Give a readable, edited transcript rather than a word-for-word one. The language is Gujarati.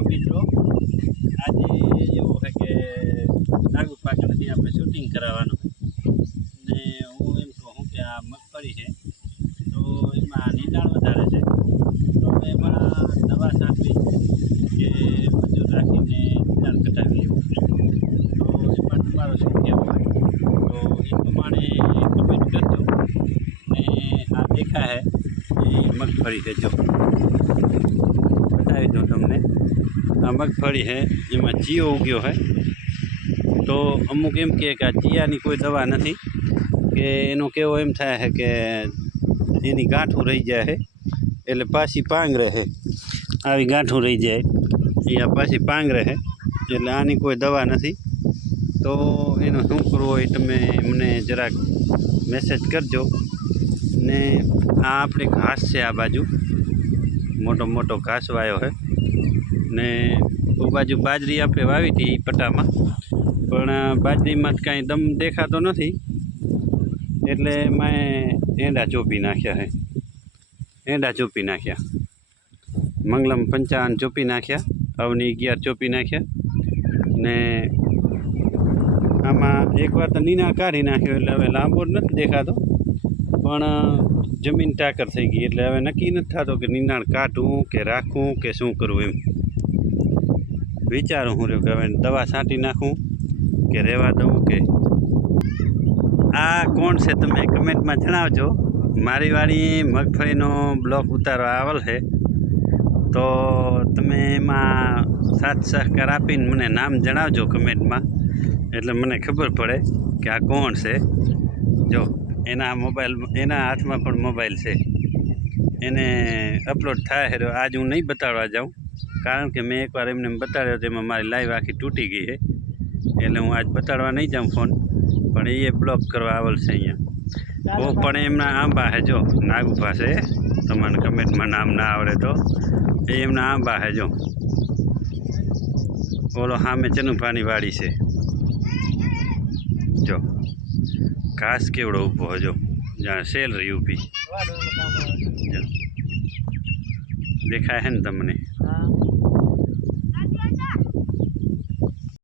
મિત્રો આજે એવું છે કે નાગુ પાકડથી આપણે શૂટિંગ કરાવવાનું ને હું એમ કહું કે આ મગફળી છે તો એમાં નીંદાણ વધારે છે તો એમાં દવા છાંટવી કે મજૂર રાખીને નીંદાણ કઢાવી લેવું તો એમાં તમારો શું કહેવું હોય તો એ પ્રમાણે કમેન્ટ કરજો ને આ દેખા છે એ મગફળી છે જો બતાવી દઉં તમને આ મગફળી છે એમાં જીઓ ઉગ્યો છે તો અમુક એમ કહે કે આ જીયાની કોઈ દવા નથી કે એનો કેવો એમ થાય છે કે એની ગાંઠું રહી જાય છે એટલે પાછી પાંગ રહે આવી ગાંઠું રહી જાય એ આ પાછી પાંગ રહે એટલે આની કોઈ દવા નથી તો એનું શું કરવું હોય તમે મને જરાક મેસેજ કરજો ને આ આપણે ઘાસ છે આ બાજુ મોટો મોટો ઘાસ વાયો છે ને એ બાજુ બાજરી આપણે વાવી હતી પટ્ટામાં પણ બાજરીમાં કાંઈ દમ દેખાતો નથી એટલે મેં એંડા ચોપી નાખ્યા મંગલમ 55 ચોપી નાખ્યા અવની 11 ચોપી નાખ્યા ને આમાં એકવાર તો નીના કાઢી નાખ્યો એટલે હવે લાંબો નથી દેખાતો પણ જમીન ટાકર થઈ ગઈ એટલે હવે નક્કી નથી થતો કે નીંદાણ કાઢવું કે રાખવું કે શું કરવું એમ વિચારું હું રહ્યો કે હવે દવા છાંટી નાખું કે રહેવા દઉં કે આ કોણ છે તમે કમેન્ટમાં જણાવજો મારી વાળી મગફળીનો બ્લોક ઉતારવા આવેલ છે તો તમે એમાં સાથ સહકાર આપીને મને નામ જણાવજો કમેન્ટમાં એટલે મને ખબર પડે કે આ કોણ છે જો એના હાથમાં પણ મોબાઈલ છે એને અપલોડ થાય છે આજ હું નહીં બતાડવા જાઉં કારણ કે મેં એકવાર એમને બતાડ્યો તેમાં મારી લાઈવ આખી તૂટી ગઈ છે એટલે હું આજ બતાડવા નહીં જાઉં ફોન પણ એ બ્લોક કરવા આવેલ છે અહીંયા બહુ પણ એમના આંબા છે જો નાગુ પાસે તમને કમેન્ટમાં નામ ના આવડે તો એ એમના આંબા છે જો ઓલો સામે ચનુભાની વાડી છે જો ઘાસ કેવડો ઊભો જો જ્યાં સેલ રહી ઊભી દેખાય છે ને તમને